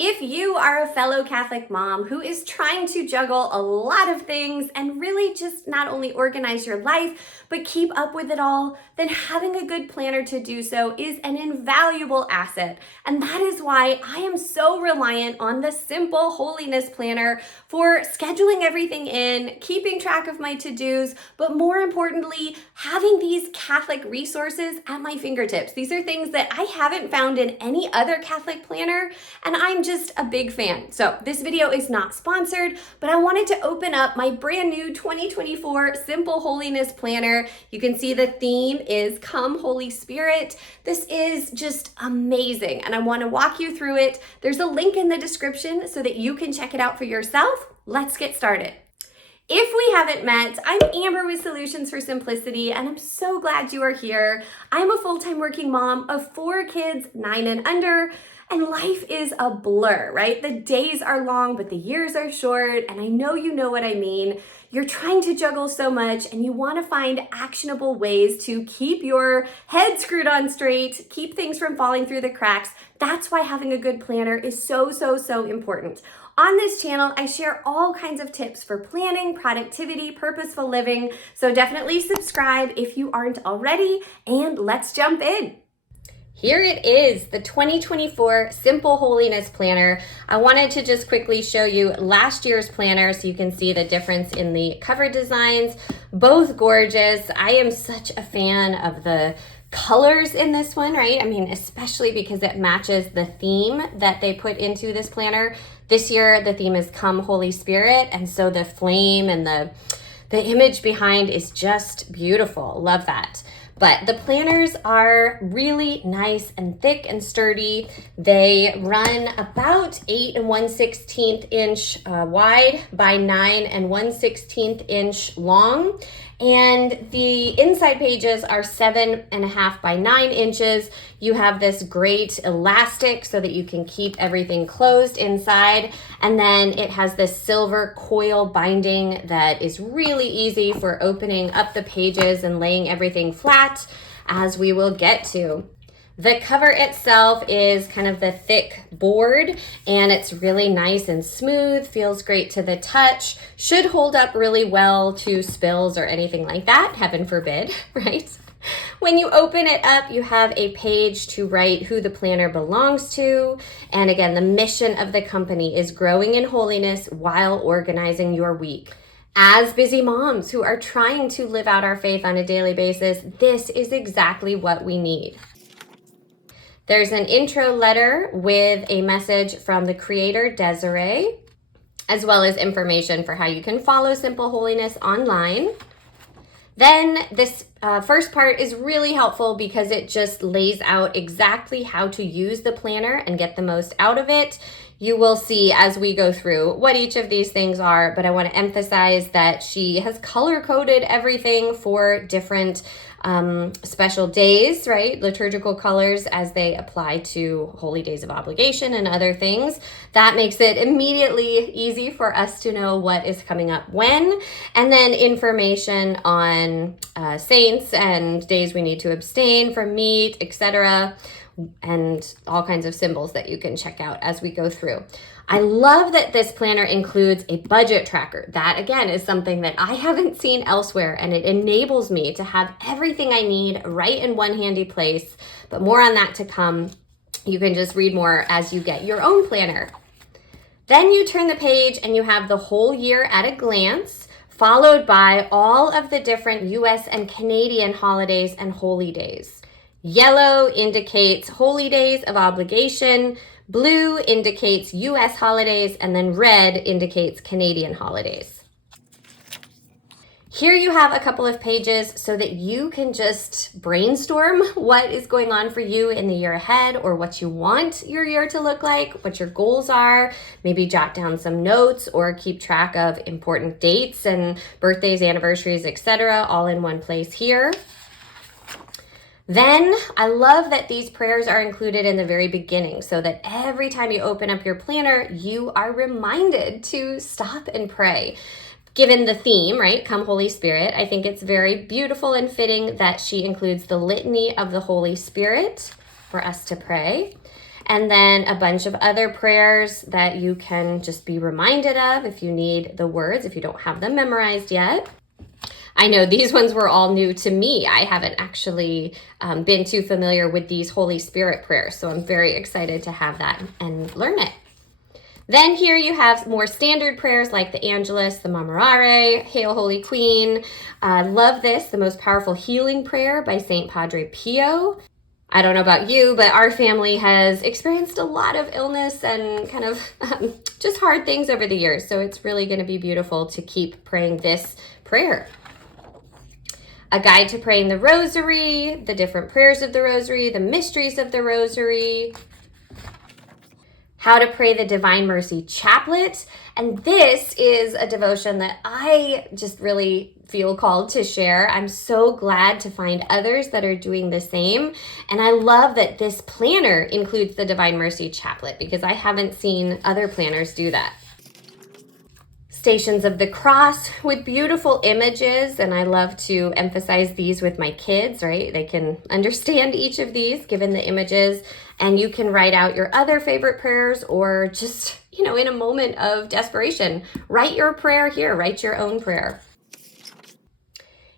If you are a fellow Catholic mom who is trying to juggle a lot of things and really just not only organize your life, but keep up with it all, then having a good planner to do so is an invaluable asset. And that is why I am so reliant on the Simple Holiness Planner for scheduling everything in, keeping track of my to-dos, but more importantly, having these Catholic resources at my fingertips. These are things that I haven't found in any other Catholic planner, and I'm just a big fan. So this video is not sponsored, but I wanted to open up my brand new 2024 Simple Holiness Planner. You can see the theme is Come Holy Spirit. This is just amazing, and I want to walk you through it. There's a link in the description so that you can check it out for yourself. Let's get started. If we haven't met, I'm Amber with Solutions for Simplicity, and I'm so glad you are here. I'm a full-time working mom of 4 kids, 9 and under, and life is a blur, right? The days are long, but the years are short, and I know you know what I mean. You're trying to juggle so much, and you want to find actionable ways to keep your head screwed on straight, keep things from falling through the cracks. That's why having a good planner is so important. On this channel, I share all kinds of tips for planning, productivity, purposeful living, so definitely subscribe if you aren't already, and let's jump in. Here it is, the 2024 Simple Holiness Planner. I wanted to just quickly show you last year's planner so you can see the difference in the cover designs. Both gorgeous. I am such a fan of the colors in this one, right? I mean, especially because it matches the theme that they put into this planner. This year, the theme is Come Holy Spirit, and so the flame and the image behind is just beautiful. Love that. But the planners are really nice and thick and sturdy. They run about 8 1/16 inch wide by 9 1/16 inch long. And the inside pages are 7.5 by 9 inches. You have this great elastic so that you can keep everything closed inside. And then it has this silver coil binding that is really easy for opening up the pages and laying everything flat, as we will get to. The cover itself is kind of the thick board, and it's really nice and smooth, feels great to the touch, should hold up really well to spills or anything like that, heaven forbid, right? When you open it up, you have a page to write who the planner belongs to. And again, the mission of the company is growing in holiness while organizing your week. As busy moms who are trying to live out our faith on a daily basis, this is exactly what we need. There's an intro letter with a message from the creator, Desiree, as well as information for how you can follow Simple Holiness online. Then this first part is really helpful because it just lays out exactly how to use the planner and get the most out of it. You will see as we go through what each of these things are, but I want to emphasize that she has color-coded everything for different special days, right? Liturgical colors as they apply to holy days of obligation and other things. That makes it immediately easy for us to know what is coming up when, and then information on saints and days we need to abstain from meat, etc., and all kinds of symbols that you can check out as we go through. I love that this planner includes a budget tracker. That, again, is something that I haven't seen elsewhere, and it enables me to have everything I need right in one handy place. But more on that to come. You can just read more as you get your own planner. Then you turn the page and you have the whole year at a glance, followed by all of the different US and Canadian holidays and holy days. Yellow indicates holy days of obligation, blue indicates US holidays, and then red indicates Canadian holidays. Here you have a couple of pages so that you can just brainstorm what is going on for you in the year ahead, or what you want your year to look like, what your goals are, maybe jot down some notes or keep track of important dates and birthdays, anniversaries, etc., all in one place here. Then I love that these prayers are included in the very beginning so that every time you open up your planner, you are reminded to stop and pray. Given the theme, right, Come Holy Spirit, I think it's very beautiful and fitting that she includes the Litany of the Holy Spirit for us to pray. and then a bunch of other prayers that you can just be reminded of if you need the words, if you don't have them memorized yet. I know these ones were all new to me. I haven't actually been too familiar with these Holy Spirit prayers, so I'm very excited to have that and learn it. Then here you have more standard prayers like the Angelus, the Memorare, Hail Holy Queen. Love this, the Most Powerful Healing Prayer by St. Padre Pio. I don't know about you, but our family has experienced a lot of illness and kind of just hard things over the years. So it's really going to be beautiful to keep praying this prayer. A guide to praying the Rosary, the different prayers of the Rosary, the mysteries of the Rosary, how to pray the Divine Mercy Chaplet. And this is a devotion that I just really feel called to share. I'm so glad to find others that are doing the same. And I love that this planner includes the Divine Mercy Chaplet because I haven't seen other planners do that. Stations of the Cross with beautiful images, and I love to emphasize these with my kids, right? They can understand each of these given the images, and you can write out your other favorite prayers or just, in a moment of desperation, write your prayer here, write your own prayer.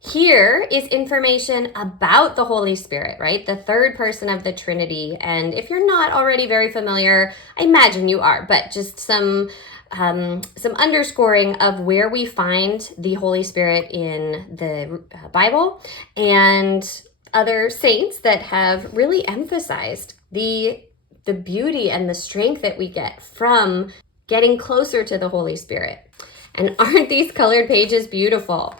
Here is information about the Holy Spirit, right? The third person of the Trinity. And if you're not already very familiar, I imagine you are, but just some underscoring of where we find the Holy Spirit in the Bible and other saints that have really emphasized the beauty and the strength that we get from getting closer to the Holy Spirit. And aren't these colored pages beautiful?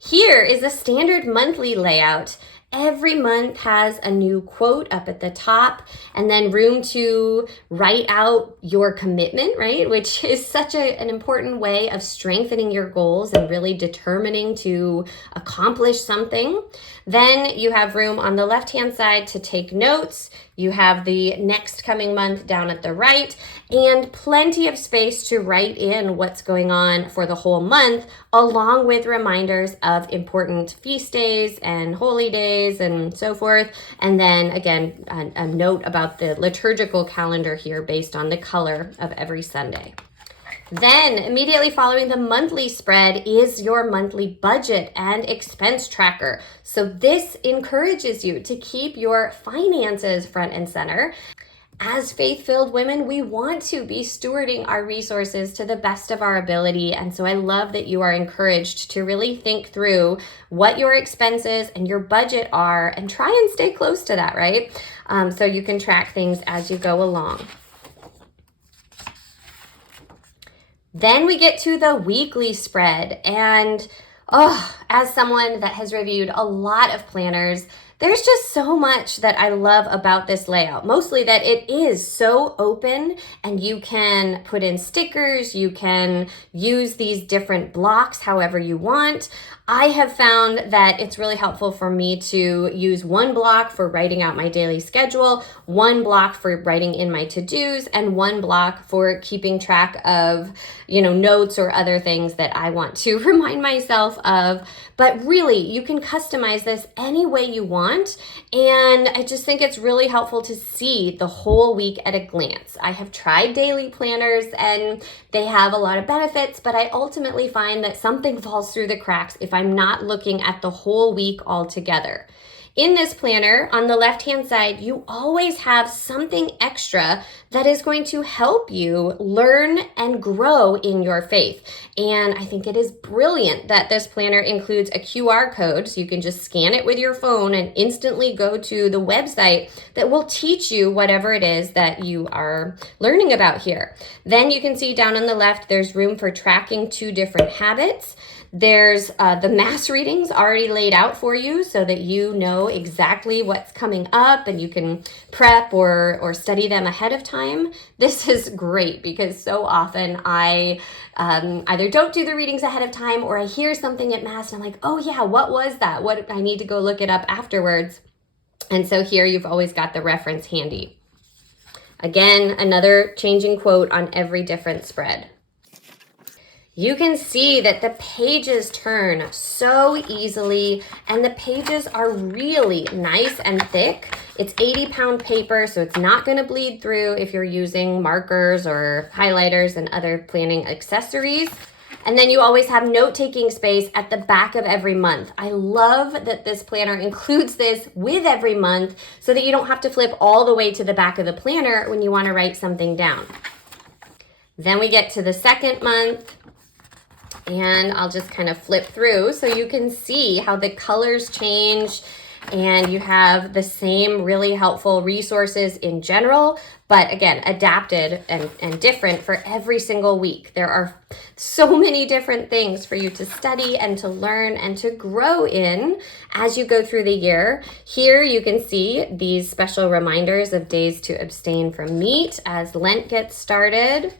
Here is a standard monthly layout. Every month has a new quote up at the top and then room to write out your commitment, right? Which is such an important way of strengthening your goals and really determining to accomplish something. Then you have room on the left-hand side to take notes. You have the next coming month down at the right and plenty of space to write in what's going on for the whole month, along with reminders of important feast days and holy days and so forth. And then again, a note about the liturgical calendar here based on the color of every Sunday. Then immediately following the monthly spread is your monthly budget and expense tracker. So this encourages you to keep your finances front and center. As faith-filled women, we want to be stewarding our resources to the best of our ability. And so I love that you are encouraged to really think through what your expenses and your budget are and try and stay close to that, right? So you can track things as you go along. Then we get to the weekly spread. And as someone that has reviewed a lot of planners, there's just so much that I love about this layout. Mostly that it is so open and you can put in stickers, you can use these different blocks however you want. I have found that it's really helpful for me to use one block for writing out my daily schedule, one block for writing in my to-dos, and one block for keeping track of, notes or other things that I want to remind myself of. But really, you can customize this any way you want. And I just think it's really helpful to see the whole week at a glance. I have tried daily planners and they have a lot of benefits, but I ultimately find that something falls through the cracks if I'm not looking at the whole week altogether. In this planner, on the left-hand side, you always have something extra that is going to help you learn and grow in your faith. And I think it is brilliant that this planner includes a QR code, so you can just scan it with your phone and instantly go to the website that will teach you whatever it is that you are learning about here. Then you can see down on the left, there's room for tracking 2 different habits. There's the mass readings already laid out for you so that you know exactly what's coming up and you can prep or study them ahead of time. This is great because so often I either don't do the readings ahead of time or I hear something at mass and I'm like, oh yeah, what was that? What I need to go look it up afterwards. And so here you've always got the reference handy. Again, another changing quote on every different spread. you can see that the pages turn so easily, and the pages are really nice and thick. It's 80-pound paper, so it's not going to bleed through if you're using markers or highlighters and other planning accessories. And then you always have note-taking space at the back of every month. I love that this planner includes this with every month so that you don't have to flip all the way to the back of the planner when you want to write something down. Then we get to the second month, and I'll just kind of flip through so you can see how the colors change, and you have the same really helpful resources in general, but again, adapted and different for every single week. There are so many different things for you to study and to learn and to grow in as you go through the year. Here you can see these special reminders of days to abstain from meat as Lent gets started.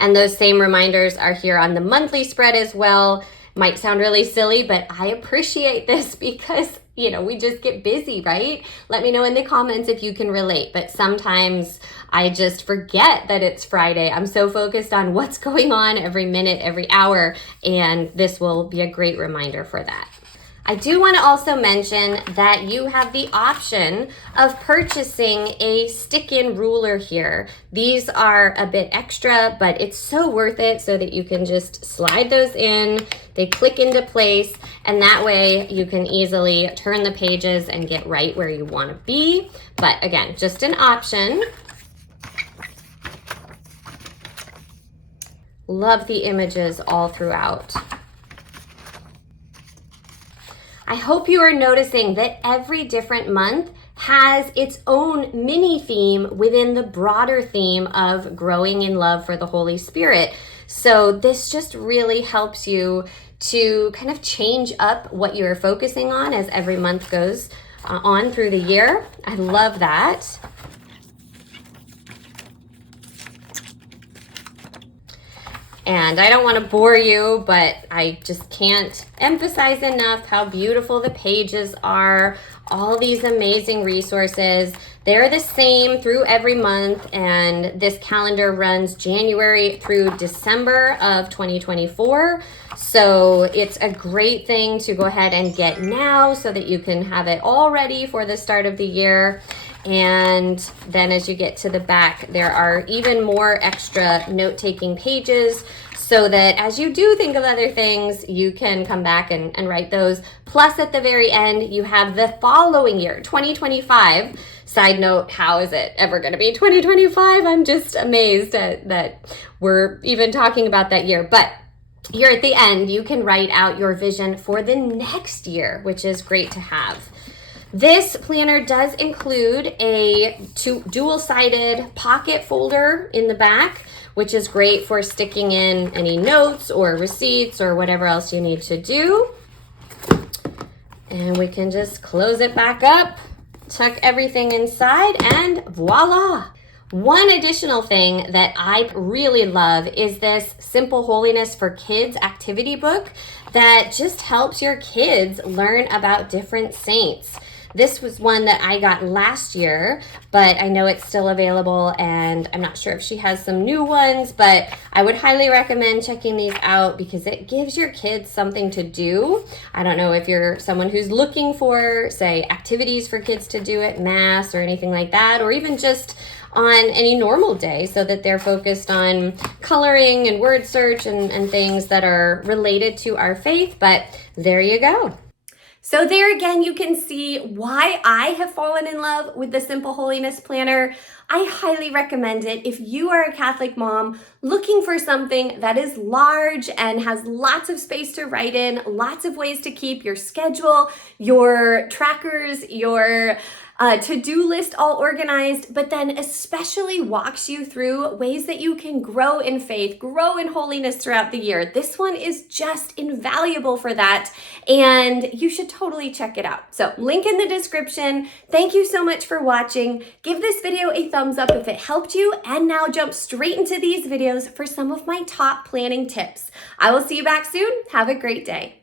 And those same reminders are here on the monthly spread as well. Might sound really silly, but I appreciate this because, we just get busy, right? Let me know in the comments if you can relate, but sometimes I just forget that it's Friday. I'm so focused on what's going on every minute, every hour, and this will be a great reminder for that. I do want to also mention that you have the option of purchasing a stick-in ruler here. These are a bit extra, but it's so worth it so that you can just slide those in, they click into place, and that way you can easily turn the pages and get right where you want to be. But again, just an option. Love the images all throughout. I hope you are noticing that every different month has its own mini theme within the broader theme of growing in love for the Holy Spirit. So this just really helps you to kind of change up what you're focusing on as every month goes on through the year. I love that. And I don't want to bore you, but I just can't emphasize enough how beautiful the pages are. All these amazing resources. They're the same through every month, and this calendar runs January through December of 2024. So it's a great thing to go ahead and get now so that you can have it all ready for the start of the year. And then as you get to the back, there are even more extra note-taking pages so that as you do think of other things, you can come back and write those. Plus at the very end, you have the following year, 2025. Side note, how is it ever going to be 2025? I'm just amazed that we're even talking about that year. But here at the end, you can write out your vision for the next year, which is great to have. This planner does include a dual-sided pocket folder in the back, which is great for sticking in any notes or receipts or whatever else you need to do. And we can just close it back up, tuck everything inside, and voila! One additional thing that I really love is this Simple Holiness for Kids activity book that just helps your kids learn about different saints. This was one that I got last year, but I know it's still available, and I'm not sure if she has some new ones, but I would highly recommend checking these out because it gives your kids something to do. I don't know if you're someone who's looking for, say, activities for kids to do at Mass or anything like that, or even just on any normal day so that they're focused on coloring and word search and things that are related to our faith, but there you go. So there again, you can see why I have fallen in love with the Simple Holiness Planner. I highly recommend it if you are a Catholic mom looking for something that is large and has lots of space to write in, lots of ways to keep your schedule, your trackers, your to-do list all organized, but then especially walks you through ways that you can grow in faith, grow in holiness throughout the year. This one is just invaluable for that, and you should totally check it out. So link in the description. Thank you so much for watching. Give this video a thumbs up if it helped you, and now jump straight into these videos for some of my top planning tips. I will see you back soon. Have a great day.